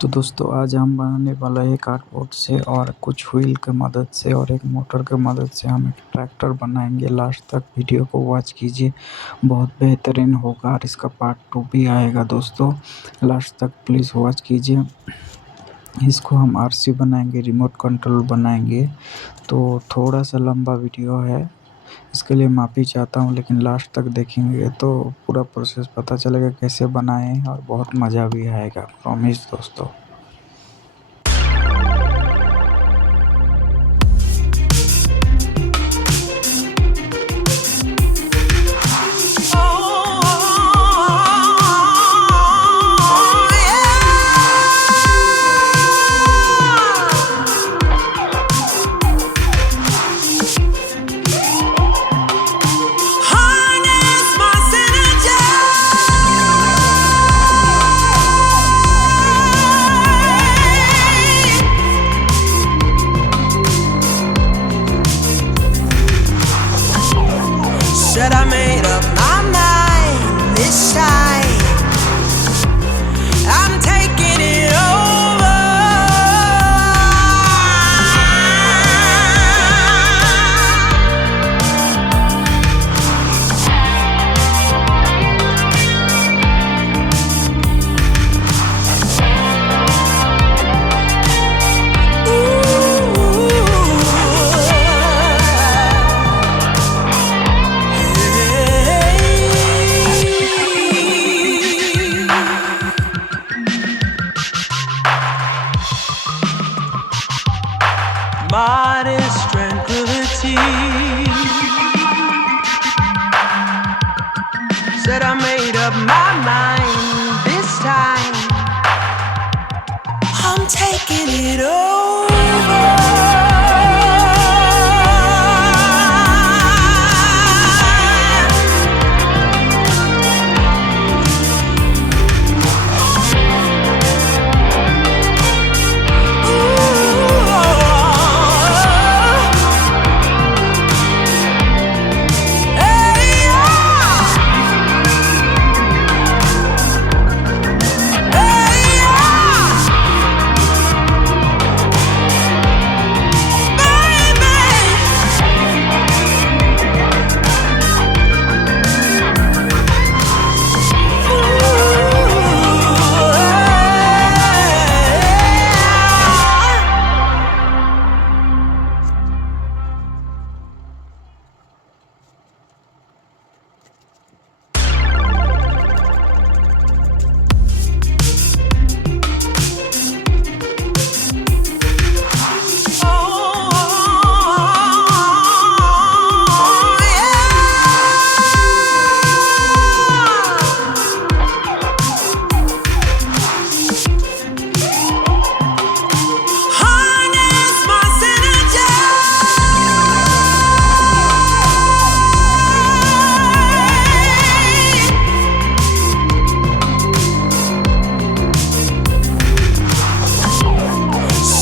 तो दोस्तों आज हम बनाने वाला है कार्डबोर्ड से और कुछ व्हील की मदद से और एक मोटर की मदद से हम एक ट्रैक्टर बनाएंगे। लास्ट तक वीडियो को वॉच कीजिए, बहुत बेहतरीन होगा और इसका पार्ट 2 भी आएगा। दोस्तों लास्ट तक प्लीज़ वॉच कीजिए। इसको हम आरसी बनाएंगे, रिमोट कंट्रोल बनाएंगे। तो थोड़ा सा लंबा वीडियो है, इसके लिए माफ़ी चाहता हूँ, लेकिन लास्ट तक देखेंगे तो पूरा प्रोसेस पता चलेगा कैसे बनाएं और बहुत मज़ा भी आएगा, प्रॉमिस दोस्तों। Said I made up my mind this time. I'm taking it over. Modest tranquility. Said I made up my mind this time. I'm taking it over.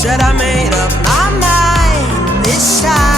Said I made up my mind this time.